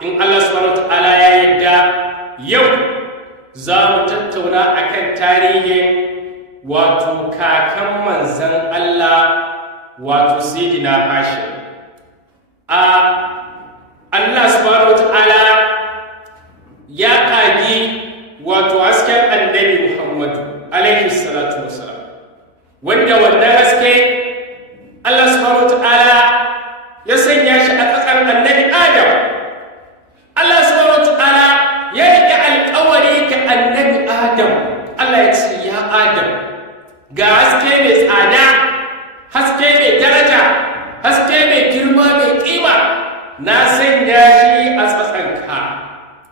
in Allah subhanahu wataala ya yarda yau za mu tattauna akan tarihin wato kakan manzan Allah wato Sayyidina Hashim. Allah subhanahu wataala ya kagi wato hasken annabi Muhammadu alaihi salatu wassalam, wanda wannan haske Allah subhanahu wataala ya sanya shi a tsakar annabi Adam. Allah subhanahu wataala ya rike alƙawari ga annabi Adam. Allah ya ce, ya Adam, ga haske mai tsada, haske mai daraja, haske mai girma mai kima, na sanya shi a tsatsanka.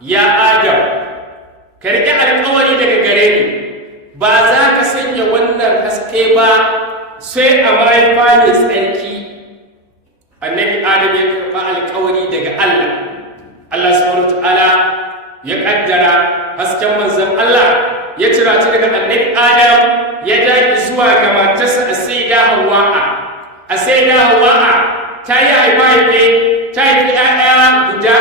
Ya Adam, ka rike alƙawari daga gare ni, ba za ka sanya wannan haske ba sai a mahaifa mai tsarki. Annabi Adam ya karɓa alƙawari daga Allah. Allah subhanahu wataala ya kaddara hasken manzon Allah ya cira ta daga annabi Adam ya dace zuwa ga matarsa Sayyida Hawwa. Sayyida Hawwa ta yi haife ta yi ƴaƴa guda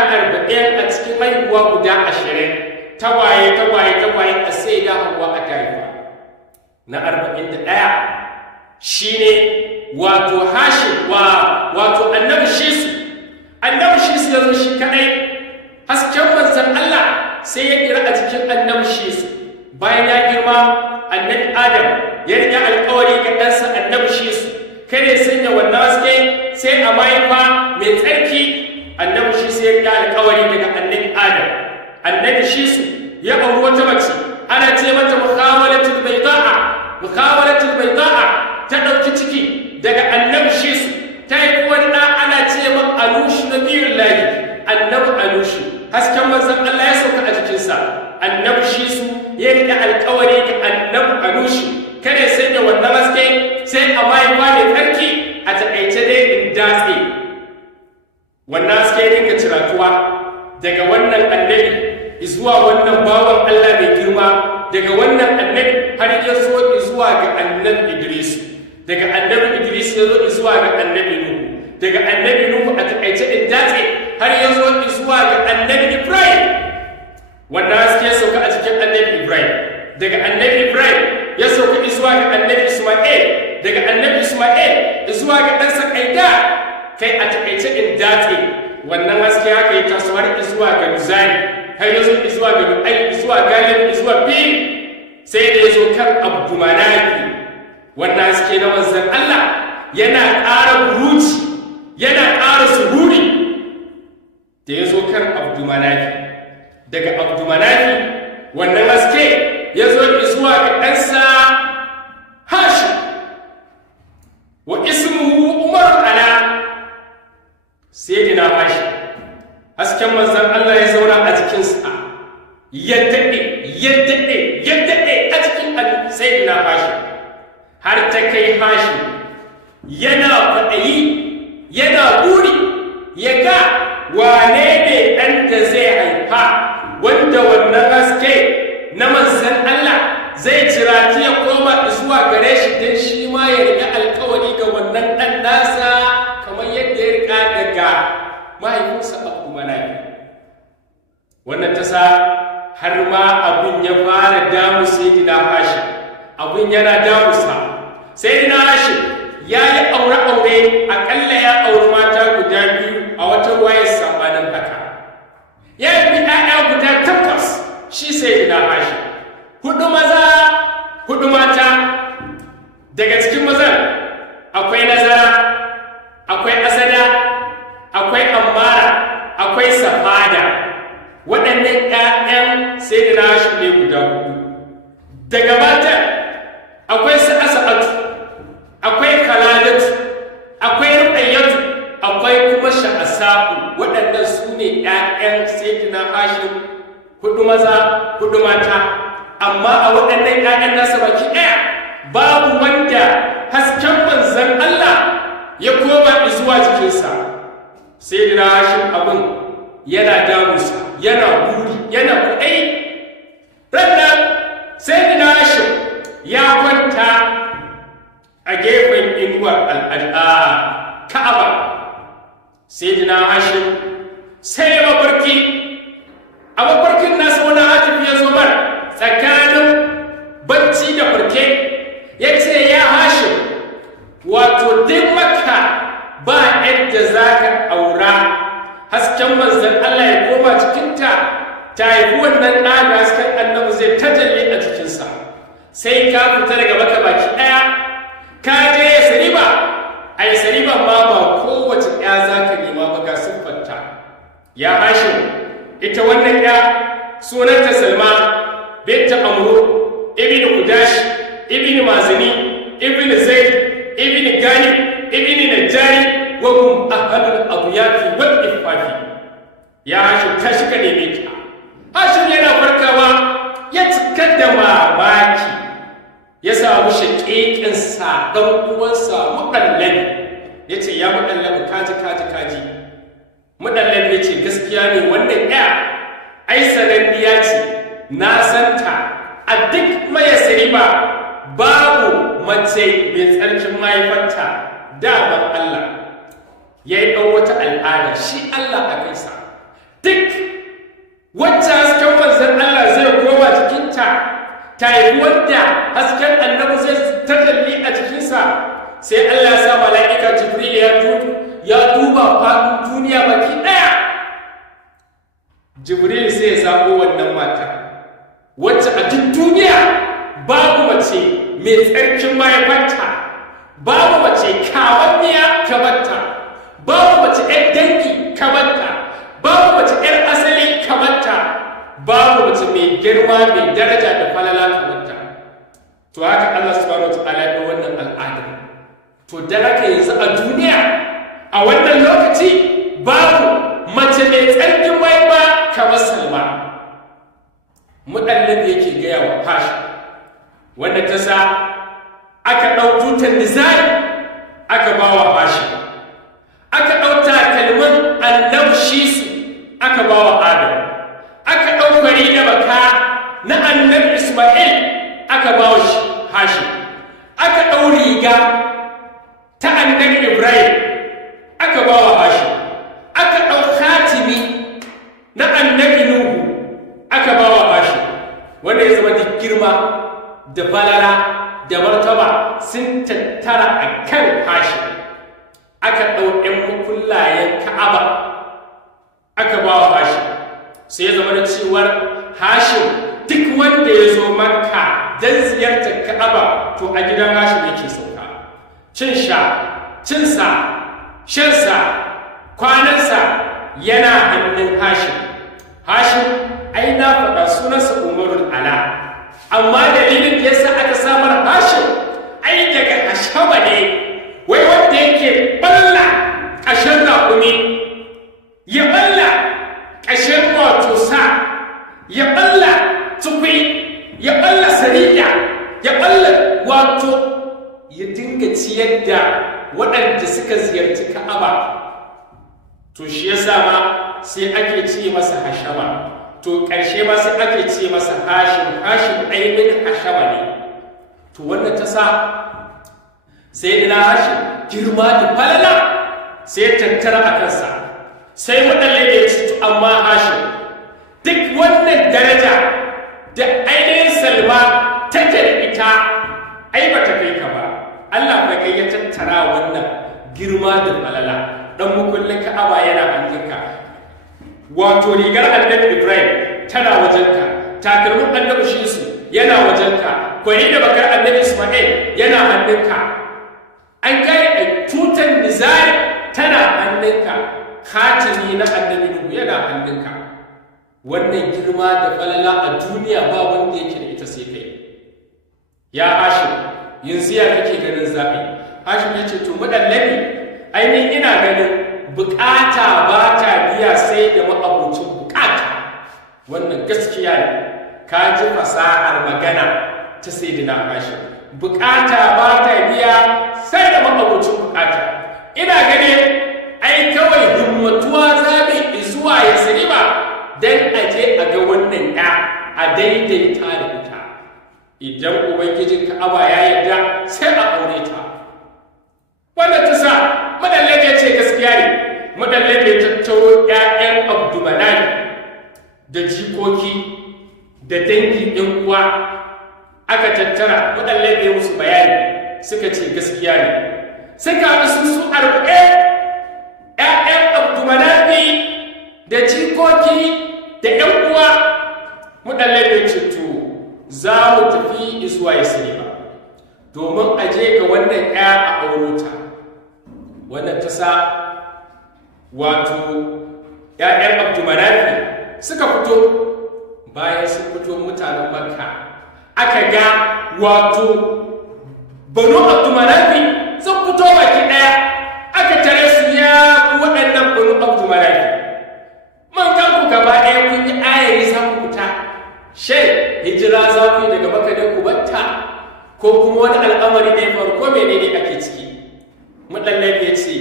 40 a cikin haihuwa guda 20. Tawaye a Sayyida Hawwa ta haifa. Na 41 shine wato Hashim wato annabi Shisu. Annabi Shisu ya zo shi kadai. Hasken manzon Allah sai ya kira a cikin annabi Shisu. Bayan ya girma, annabi Adam ya riƙe alƙawari ga ɗansa annabi Shisu, kada ya sanya wannan haske sai a mahaifa mai tsarki. Annabi Shisu ya riƙe alƙawari daga annabi Adam. Annabi Shisu ya auri wata mace ana ce mata mukhawalatul bayda'a ta ɗauki ciki daga annabi Shisu, ta yi wani ɗa ana ce ma Anushi nabiyullahi, annabi Anushi. Hasken manzon Allah ya sauka a jikinsa. Annabi Shisu ya riƙe alƙawari ga annabi Anushi, kada ya sanya wannan haske sai a mahaifa mai tsarki. A taƙaice dai in datse wannan haske ya dinga ciratuwa daga wannan annabi zuwa wannan bawan Allah mai girma, daga wannan annabi har ya zo zuwa ga annabi Idris, daga annabi Idris ya zo zuwa ga annabi Nuhu, daga annabi Nuhu a taƙaice in datse har ya zo zuwa ga annabi Ibrahim. Wannan haske ya sauka a cikin annabi Ibrahim, daga annabi Ibrahim ya sauka zuwa ga annabi Isma'il, daga annabi Isma'il zuwa ga ɗansa Qaida. Kai a taƙaice in datse wannan haske haka ya taso har zuwa ga Nuzari, har ya zo zuwa ga Du'ai, zuwa Galib, zuwa Fil, sai da ya zo kan Abdumanafi. Wannan haske na manzon Allah yana ƙara buruci, yana ƙara zuhuri. Da ya zo kan Abdumanafi, daga Abdumanafi wannan haske ya zo zuwa ga ɗansa Hashim, wa ismuhu Umar ala Sayyidina Hashim. Hasken manzon Allah ya zauna a jikinsa, ya daɗe a cikin Sayyidina Hashim, har ta kai Hashim yana faɗayi, yana buri ya ga wane ne ɗan da zai haifa wanda wannan haske na manzon Allah zai cirati ya koma zuwa gare shi don shi ma ya riƙe alƙawari ga wannan ɗan nasa kamar yadda ya riƙa daga mahaifinsa Abdumanafi. Wannan ta sa har ma abin ya fara damu Sayyidina Hashim, abin yana damusa. Sayyidina Hashim ya yi aure-aure, aƙalla ya auri mata guda 2 a wata ruwayar sabanin haka. Ya yi ‘ya'ya guda 8 shi Sayyidina Hashim, 4 maza 4 mata. Daga cikin mazan akwai Nazara, akwai Asada, akwai Ammara, akwai Safada. Waɗannan ‘ya'yan Sayyidina Hashim ne guda 4. Daga matan akwai Sa'asa'atu, akwai Khaladatu, akwai Ruqayyatu, akwai kuma Sha'asa'u. Waɗannan su ne ‘ya'yan Sayyidina Hashim, 4 maza 4 mata. Amma a waɗannan ‘ya'yan nasa baki ɗaya babu wanda hasken manzon Allah ya koma zuwa jikinsa. Sayyidina Hashim abin yana damusa, yana buri, yana kuɗai. Rannan Sayyidina Hashim ya kwanta a gefen inuwar Ka'aba. Sayyidina Hashim sai ya mafarki. A mafarkin nasa wani hatifi ya zo mar tsakanin bacci da farke, ya ce ya Hashim, wato duk Makka ba yadda za ka aura hasken manzan Allah ya koma cikinta ta haifi wannan ɗa da hasken annabi zai tajalli a cikinsa, sai ka fita daga Makka baki ɗaya ka je Yasriba. A Yasriba ma ba kowace ɗaya za ka nema ba ga siffarta. Ya Hashim, ita wannan ɗaya sunanta Salma binta Amru ibn Kudash ibn Mazini ibn Zaid ibn Gani ibn Najjari wa hum ahlul adyafi wal ifafi. Ya Hashim, ta shiga neme ta. Hashim yana farkawa ya cika da mamaki, ya samu shaƙiƙinsa ɗan uwansa Muɗallabi. Ya ce, ya Muɗallabi, kaji. Muɗallabi ya ce, gaskiya ne wannan ya ai sananniya ce, na santa a duk Yasriba babu mace mai tsarkin mahaifarta. Daman Allah ya yi ɗan wata al'ada, shi Allah a kansa duk wacce hasken manzan Allah zai koma jikinta ta yi wanda hasken annabi zai tajalli a jikinsa, sai Allah ya sa mala'ika Jibril ya duba faɗin duniya baki ɗaya. Jibril sai ya zaɓo wannan mata wacce a duk duniya babu mace mai tsarkin mahaifarta, babu mace kawanniya kamarta, babu mace 'yar dangi kamarta, babu mace 'yar asali kamarta, babu mace mai girma mai daraja da falala kamarta. To haka Allah subhanahu wa ta'ala ya wannan al'adar. To da haka yanzu a duniya a wannan lokaci babu mace mai tsarkin mahaifa kamar Salma. Muɗallabi yake gaya wa Hashim, wanda ta sa aka ɗau tutar nizari aka ba wa Hashim, aka ɗau takalmin annabi Shisu aka ba wa Adam, aka ɗau kwari da baka na annabi Isma'il aka ba wa Hashim, aka ɗau riga ta annabi Ibrahim aka ba wa Hashim, aka ɗau khatimi na annabi Nuhu aka ba wa Hashim, wanda ya zama duk girma da balala da martaba sun tattara a kan Hashim. Aka ɗau ‘yan makullayen Ka'aba aka ba wa Hashim, sai ya zama da cewar Hashim duk wanda ya zo Makka don ziyartar Ka'aba to a gidan Hashim yake sauka. Cinsa, shansa, kwanansa yana hannun Hashim. Hashim ai na faɗa sunansa Umarul Ala, amma dalilin da yasa aka samar Hashim ai daga Hashama ne, wai wanda yake balla ƙashin raƙumi, ya balla ƙashin wato sa, ya balla tukwi, ya balla sariya, ya balla wato ya dinga ciyar da waɗanda suka ziyarci Ka'aba. To shi yasa ma sai ake ce masa Hashama. To ƙarshe ma sai ake ce masa Hashim. Hashim ainihin Hashama ne. To wannan ta sa sai dina Hashim girma da falala sai tattara a kansa, sai Muɗallabi ya ce, to amma Hashim duk wannan daraja da ainihin Salma take da ita ai ba ta kai ka ba. Allah bai kai ya tattara wannan girma da falala. Dan mukullin Ka'aba yana hannunka, wato rigar annabi Ibrahim tana wajenka, takalmin annabi Shisu yana wajenka, kwari da bakar annabi Isma'il yana hannunka, an kai tutan nizari tana hannunka, khatimi na annabi Nuhu yana hannunka. Wannan girma da falala a duniya ba wanda yake da ita sai kai. Ya Hashim, yanzu ya kake ganin zaɓi? Hashim ya ce, to Muɗallabi, ainihin ina ganin bukata ba ta biya sai da ma'abucin bukata. Wannan gaskiya ne, ka ji fasahar magana ta Sayyidina Hashim. Bukata ba ta biya sai da ma'abucin bukata. Ina ganin ai kawai himmatuwa zaɓi zuwa Yasriba don a je a ga wannan ya a daidaita da ita. Idan Ubangijin Ka'aba ya yarda sai a aure ta. Wannan ta sa Muɗallabi ya ce gaskiya ne. Muɗallabi ya tattaro ‘ya'yan abdumanani da jikoki da dangi ɗin uwa aka tattara waɗannan ya musu bayani suka ce gaskiya ne suka haɗu su 40 'ya'yan abdumanafi da jikoki da 'yan uwa waɗannan ya ce to za mu tafi zuwa Yasriba domin a je ga wannan 'ya a aurota. Wannan ta sa wato 'ya'yan abdumanafi suka fito. Bayan sun fito mutanen Makka aka ga wato banu abdumanafi sun fito baki ɗaya aka tare su ya waɗannan banu abdumanafi man ga ku gaba ɗaya kun yi ayari za ku fita shin hijira za ku yi daga Makka da ku batta ko kuma wani al'amari ne farko menene ake ciki? Muɗallab ya ce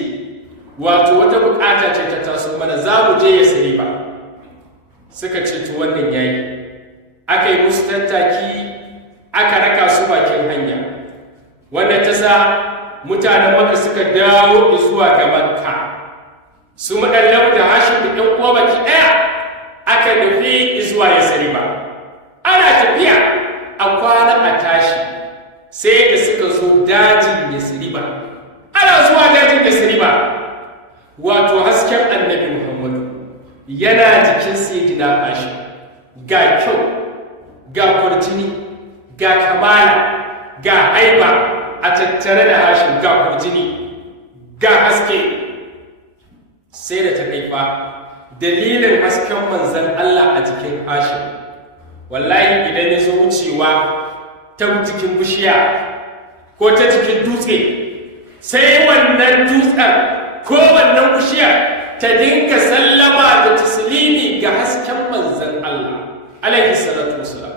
wato wata bukata ce ta taso mana za mu je Yasriba. Suka ce to wannan yayi aka yi musu tattaki aka raka su bakin hanya. Wannan ta sa mutanen Makka suka dawo zuwa ga Makka. Su Muɗallab da Hashim da ɗan uwa baki ɗaya aka nufi zuwa Yasriba. Ana tafiya a kwana a tashi sai da suka zo dajin Yasriba. Ana zuwa dajin Yasriba wato hasken Annabi Muhammadu yana jikin Sayyidina Hashim, ga kyau, ga kwarjini, ga kamala, ga haiba a tattare da Hashim, ga kwarjini, ga haske. Sai da ta kaifa dalilin hasken manzon Allah a jikin Hashim, wallahi idan ya zo wucewa ta jikin bishiya ko ta jikin dutse, sai wannan dutsen ko wannan bishiyar ta dinga sallama da taslimi ga hasken manzon Allah alaihi salatu wasalam.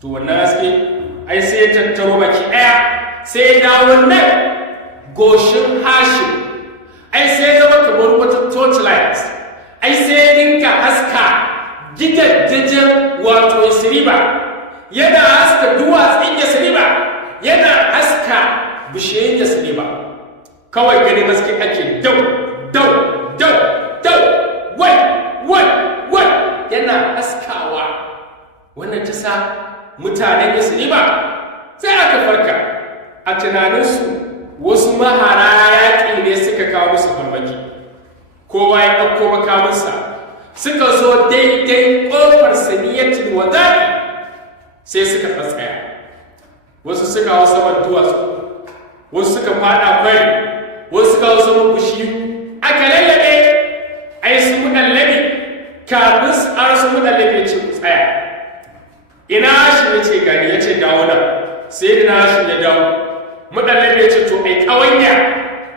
To wannan haske ai sai ya tattaro baki ɗaya sai da wannan goshin Hashim ai sai zama kamar wata torchlight, ai sai ya dinga haska gidajen wato Yasriba, yana haska duwatsun Yasriba, yana haska bishiyoyin Yasriba. Kawai ganin haske ake dau wai yana haskawa. Wannan ta sa mutanen Yasriba sai aka farka a tunaninsu wasu mahara yaƙi ne suka kawo musu farmaki. Kowa ya ɗauko makaminsa suka zo daidai ƙofar Saniyatul Wada'i sai suka tsaya. Wasu suka hau saman duwatsu, wasu suka faɗa kwari, wasu suka hau saman bishiyu. Aka lallabe ai su Muɗallabi kafin su su Muɗallabi ya ce ku tsaya. Ina shi ya ce gani, ya ce dawo nan. Sai ina shi ya dawo. Muɗallabi ya ce to ai ƙawanya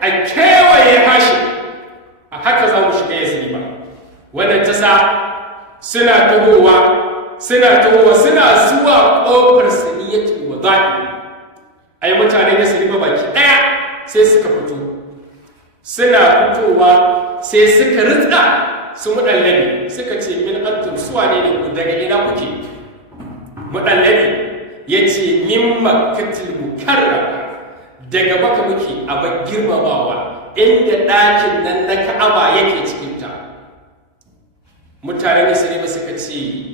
a kewaye Hashim, a haka za mu shiga Yasriba. Wannan ta sa suna tahowa suna zuwa ƙofar Saniyatul Wada'i. Ai mutanen Yasriba baki ɗaya sai suka fito. Suna fitowa sai suka ritsa su Muɗallabi suka ce min antum suwa ne ku, daga ina kuke? Muɗallabi ya ce min Makkatul Mukarrama, daga Makka muke a girmamawa inda ɗakin nan na Ka'aba yake cikinta. Mutanen Yasriba suka ce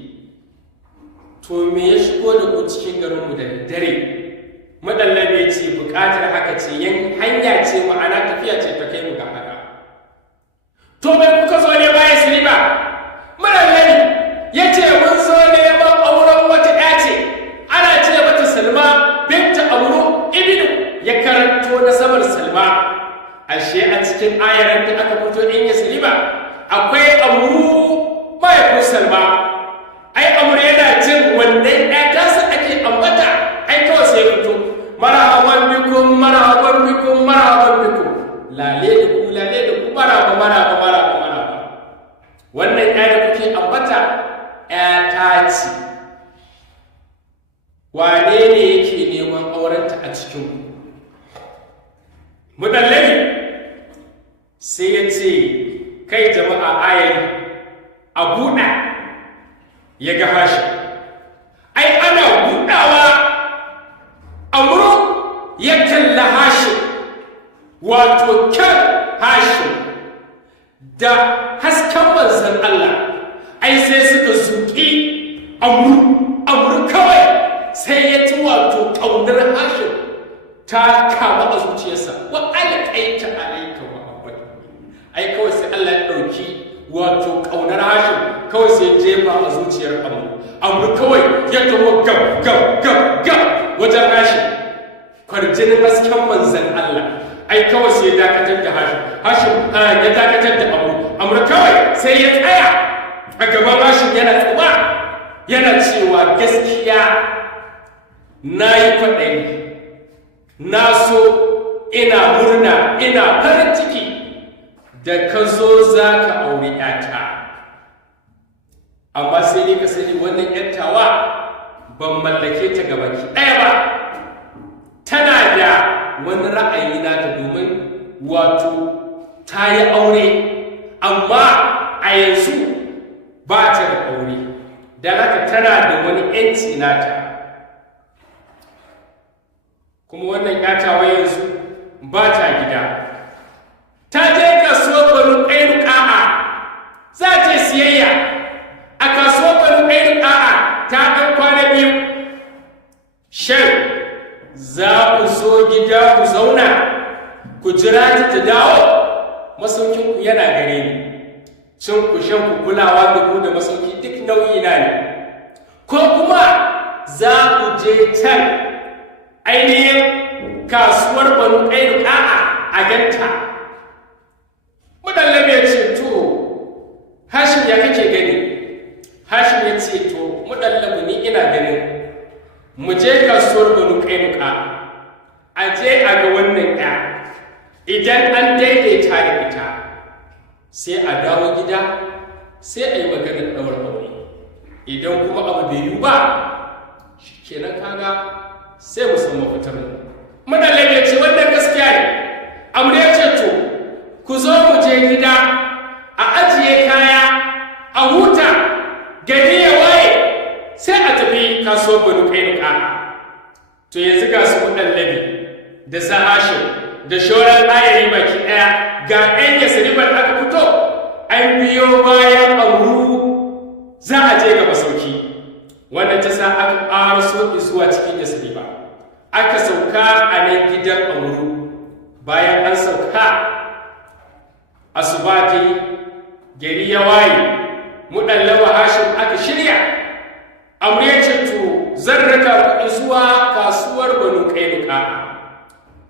to me ya shigo da ku cikin garinmu da dare? Muɗallabi ya ce buƙatar haka ce, hanya ce, ma'ana tafiya ce ta kai mu ga haka. To me kuka zo ne ba Yasriba? Muɗallabi ya ce mun zo neman auren wata ƴa ce ana ce mata Salma binta Amru ibnu, ya karanto nasabar Salma. Ashe a cikin ayaran da aka fito in Yasriba akwai Amru mahaifin Salma. Ai Amru yana jin wannan ƴa tasa ake ambata, ai kawai sai fito marhaban bikum marhaban bikum marhaban bikum, lale da ku maraba. Wannan ƴa da kuke ambata ƴa ta ce. Wane ne yake neman aurenta a cikin ku? Muɗallabi sai ya ce kai jama'a ayari a buɗa ya ga Hashim. Ai ana buɗawa Amru ya kalla Hashim, wato kyan Hashim da hasken manzon Allah ai sai suka zuƙi amru kawai sai ya ci wato ƙaunar Hashim ta kama a zuciyarsa wa alƙaita alaika Muhammad. Ai kawai sai Allah ya ɗauki wato ƙaunar Hashim kawai sai jefa a zuciyar amru kawai ya taho gab wajen Hashim. Kwarjinin hasken manzan Allah ai kawai sai ya dakatar da Hashim ya dakatar da amru kawai sai ya tsaya a gaban Hashim yana tsuba yana cewa gaskiya na yi kwaɗayi na so ina murna ina farin ciki da ka zo za ka auri ‘yata, amma sai ne ka sani wannan ‘yantawa ban mallake ta gabaki ɗaya ba, tana da wani ra'ayi nata domin wato ta yi aure amma a yanzu ba ta da aure, don haka tana da wani ‘yanci nata. Kuma wannan ‘yatawa yanzu ba ta gida. Ta je kasuwar Banu Ƙainuƙa'a za ta siyayya a kasuwar Banu Ƙainuƙa'a ta ɗan kwana biyu. Shin za ku zo gida ku zauna ku jira ta dawo? Masaukinku yana gare ni. Cin ku shan ku kulawa da ku da masauki duk nauyi na ne. Ko kuma za ku je can ainihin kasuwar Banu Ƙainuƙa'a a ganta. Mudallab ya ce to Hashim ya kake gani? Hashim ya ce to Mudallab ni ina ganin mu je kasuwar Banu Ƙainuƙa'a a je a ga wannan ya. Idan an daidaita da ita sai a dawo gida sai a yi maganar ɗaura aure. Idan kuma abu bai yi ba shikenan kaga sai mu san mafitar mu. Mudallab ya ce wannan gaskiya ne. Amr ya ce to ku zo mu je gida a ajiye kaya a huta gari ya waye sai a tafi kasuwar Banu Ƙainuƙa'a. To yanzu ga su Mudallabi da su Hashim da shauran ayari baki ɗaya ga ‘yan Yasriban aka fito an biyo bayan Amru za a je ga masauki. Wannan ta sa aka ƙaraso zuwa cikin Yasriba. Aka sauka a nan gidan Amru. Bayan an sauka asuba ta yi gari ya waye Mudallab Hashim aka shirya. Amru ya ce to zan raka kuɗi zuwa kasuwar Banu Ƙainuƙa'a.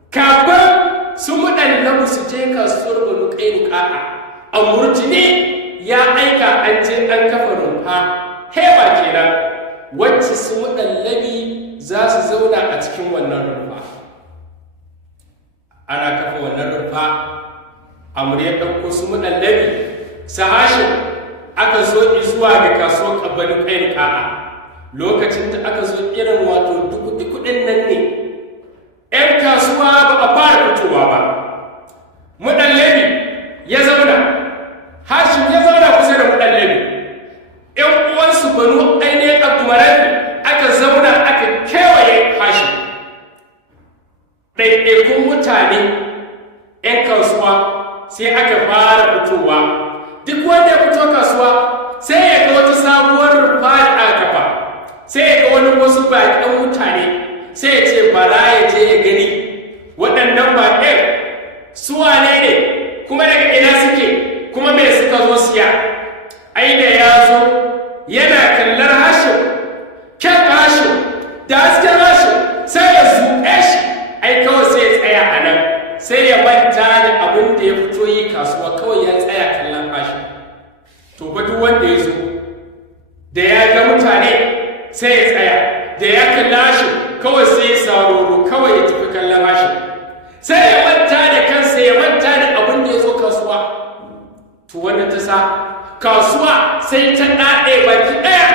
Kafin su Mudallab su je kasuwar Banu Ƙainuƙa'a, Amru ne ya aika an je an kafa rumfa heba kenan wacce su Mudallabi za su zauna a cikin wannan rumfa. Ana kafa wannan rumfa, Amr ya ɗauko su Mudallabi, su Hashim aka zo zuwa ga kasuwar Banu Ƙainuƙa'a. Lokacin da aka zo irin wato kuɗin nan ne, ‘yan kasuwa ba a fara fitowa ba. Mudallabi ya zauna, Hashim ya zauna kusa da Mudallabi. ‘Yan uwansu Banu ainihin Abdumarafi aka zauna aka kewaye Hashim. Ɗaiɗaikun mutane ‘yan kasuwa sai aka fara fitowa. Duk wanda ya fito kasuwa sai ya ga wata sabuwar rufa da aka kafa, sai ya ga wani wasu baƙin mutane sai ya ce bara ya je ya gani waɗannan baƙin su wane ne kuma daga ina suke kuma me suka zo siya. Ai da ya zo yana kallar Hashim, kyan Hashim da hasken Hashim sai ya zuƙe shi. Ai kawai sai ya tsaya a nan, sai ya manta da abin da ya fito yi kasuwa, kawai ya tsaya kallon Hashim. To ba duk wanda ya zo da ya ga mutane sai ya tsaya, da ya kalla Hashim kawai sai ya saroro kawai ya tafi kallon Hashim, sai ya manta da kansa, ya manta da abin da ya zo kasuwa. To wanda ta sa kasuwa sai ta ɗaɗe baki ɗaya,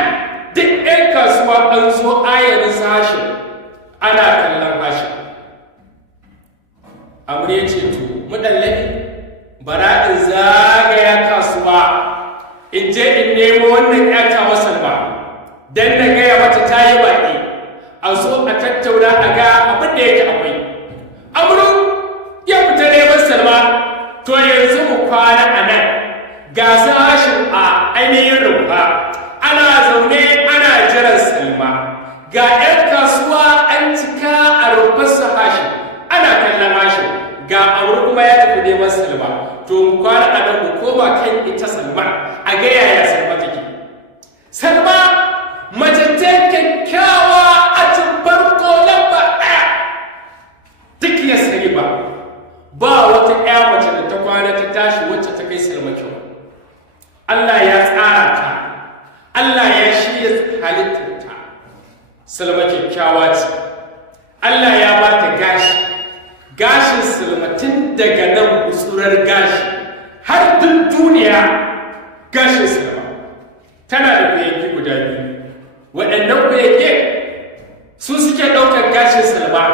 duk ɗan kasuwa an zo ayarin su Hashim ana kallon Hashim. Amr ya ce to Mudallabi bara in zagaya kasuwa in je in nemo wannan ƴata Salma dan na gaya mata ta yi baƙi, a zo a tattauna a ga abin da yake akwai. Amru ya fita neman Salma. To yanzu mu kwana a nan, ga su Hashim a ainihin rumfa ana zaune ana jiran Salma. Ga 'yan kasuwa an cika a rumfar su Hashim ana kallon Hashim, ga Amr kuma ya tafi neman Salma. To mu kwana a nan mu koma kan ita Salma a ga yaya Salma take. Salma mace ce kyakkyawa a farko lamba ɗaya duk ya sani ba wata ɗaya mace da ta kwana ta tashi wacce ta kai Salma kyau. Allah ya tsara ta, Allah ya shirya halittarta. Salma kyakkyawa ce, Allah ya ba ta gashin Salma tun daga nan gutsurar gashi har duk duniya gashin Salma. Tana da kuyangi guda biyu, waɗannan kuyangi su suke ɗaukar gashin Salma.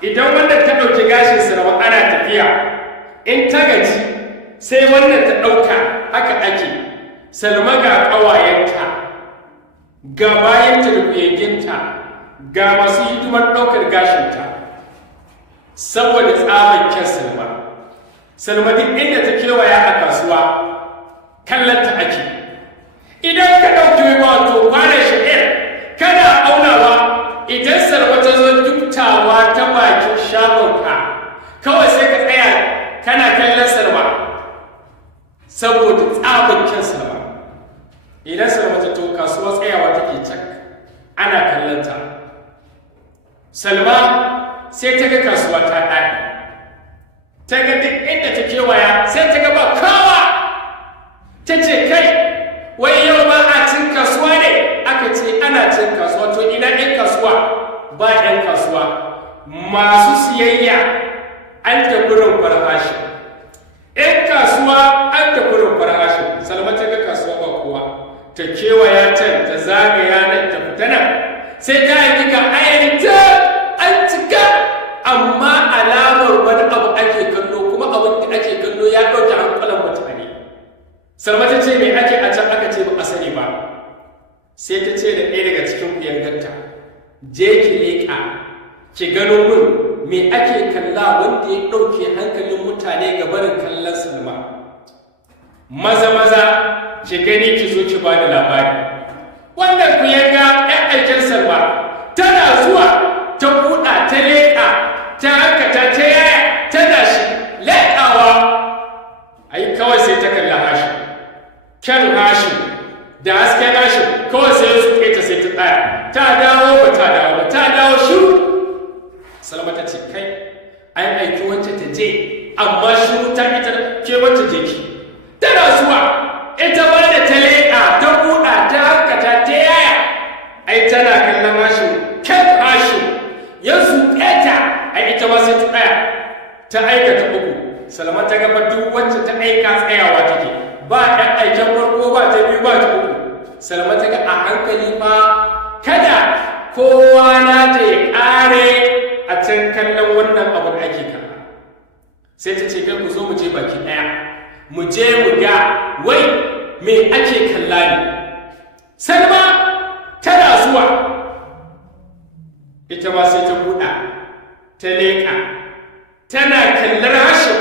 Idan wannan ta ɗauki gashin Salma ana tafiya, in ta gaji sai wannan ta ɗauka, haka ake. Salma ga ƙawayenta, ga bayanta da kuyanginta, ga masu hidimar ɗaukar gashinta. Saboda tsabar kyan Salma duk inda ta kewaya a kasuwa kallonta ake. Idan ka ɗauki wato kwanan sha'ir kana aunawa, idan Salma ta zo duktawa ta bakin shagonka kawai sai ka tsaya kana kallon Salma saboda tsabar kyan Salma. Idan Salma ta to kasuwa tsayawa take cak ana kallonta. Salma sai ta ga kasuwa ta ɗaɗi, ta ga duk inda ta kewaya sai ta ga ba kowa. Ta ce kai, wai yau ba a cin kasuwa ne? Aka ce ana cin kasuwa. To ina 'yan kasuwa? Ba 'yan kasuwa. Masu siyayya an tafi rumfar Hashim, 'yan kasuwa an tafi rumfar Hashim. Salma ta ga kasuwa ba kowa, ta kewaya can, ta zagaya nan, ta fita nan, sai ta yi ga ayyanta an cika, amma alamar wani abu ake kallo, kuma abin da ake kallo ya ɗauke hankulan mutane. Salma ta ce me ake a can? Aka ce ba a sani ba. Sai ta ce da ɗaya daga cikin kuyangarta, je ki leƙa ki gano min me ake kalla wanda ya ɗauke hankalin mutane ga barin kallon Salma. Maza ki gani ki zo ki bani labari. Wannan kuyanga ɗan aikin Salma tana zuwa ta buɗa ta leƙa ta hankata ta yaya tana shi leƙawa. Ai kawai sai ta kalla Hashim, kyan Hashim da hasken Hashim, kawai sai ya suke ta sai ta tsaya. Ta dawo ba ta dawo ba, ta dawo shiru. Salma ta ce kai, an aiki wacce ta je, amma shiru ta ita ke wacce je ki. Tana zuwa ita ma da ta leƙa ta buɗa ta hankata ta yaya. Ai tana kallon Hashim, kyan Hashim ya zuƙe ta. Ai ita ma sai ta tsaya, ta aikata uku. Salma ta gaba duk wacce ta aika tsayawa take, ba ɗan aiken farko ba ta biyu ba ta uku. Salma ta ga a hankali fa kada kowa na ta yi ƙare a can kallon wannan abu da ake kalla. Sai ta ce kai ku zo mu je baki ɗaya, mu je mu ga wai me ake kalla ne. Salma tana zuwa ita ma sai ta buɗa ta leƙa tana kallar Hashim.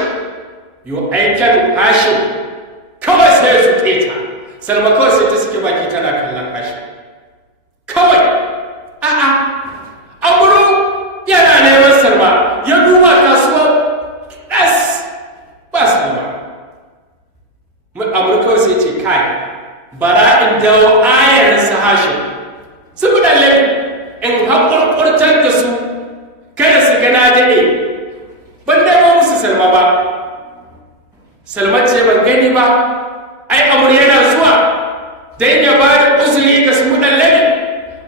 Yo aikin Hashim kawai sai ya zuƙe ta. Salma kawai sai ta suke baki tana kallon Hashim kawai. A'a, Amru yana neman Salma, ya duba kasuwa ɗas ba Salma. Amru kawai sai ce kai, bara in dawo ayarin sa Hashim su buɗalle in haƙurƙurtar da su kada su ga na daɗe. Ban nemo musu Salma ba. Salma ce ban gani ba. Ai Amr yana zuwa dan ya ba da uzuri ga su buɗalle.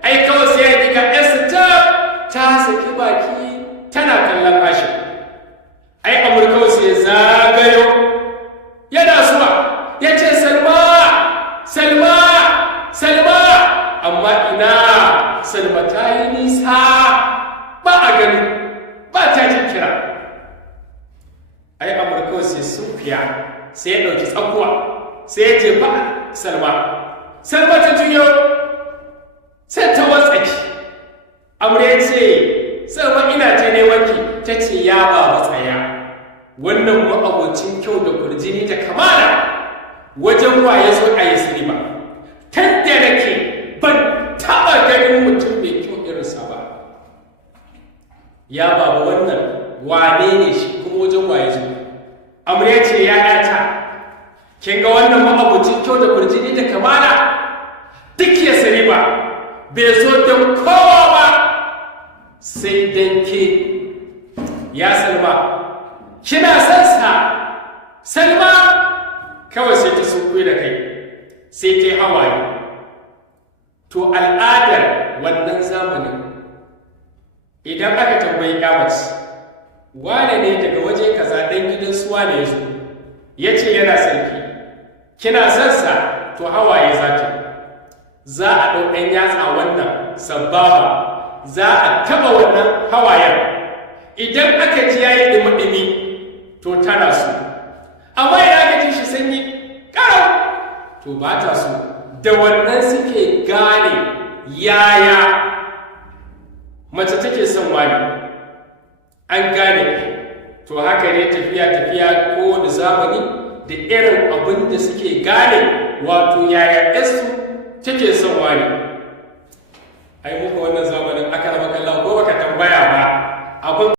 Ai kawai sai ya ji ga ƴarsa ta saki baki tana kallon Hashim. Ai Amr kawai sai ya zagayo yana zuwa ya ce Salma, amma ina Salma ta yi nisa ba a gani ba ta jin kira. Ai Amr kawai sai sufiya sai ya ɗauki tsakuwa sai ya jefa Salma ta juyo sai ta watsaki. Amr ya ce Salma ina ta ne wanki. Ta ce ya baba tsaya, wannan ma'abocin kyau da kurjini da kamala wajen waye zo a yi sani ba. ya baba wannan wane ne shi kuma wajen waye zo. Amr ya ce ya ƴata kin ga wannan ma'abucin kyau da kurjini da kamala duk ya sani ba bai zo don kowa ba sai dan ke. Ya Salma kina son sa? Salma kawai sai ta sunkuyi da kai sai ta yi hawaye. To al'adar wannan zamanin idan aka tambayi ƙamaci wane ne daga waje kaza dan gidan suwa ne ya zo ya ce yana son ki, kina son sa, to hawaye za ta za a ɗau ɗan yatsa wannan sababa za a taɓa wannan hawayen. Idan aka ji yayi ɗumi-ɗumi to tana so, amma idan aka ji shi sanyi ƙarau to ba ta so. Da wannan suke gane yaya mace take son wani. An gane to haka ne tafiya kowane zamani da irin abin da suke gane wato yaya su take son wani. Ai muka wannan zamani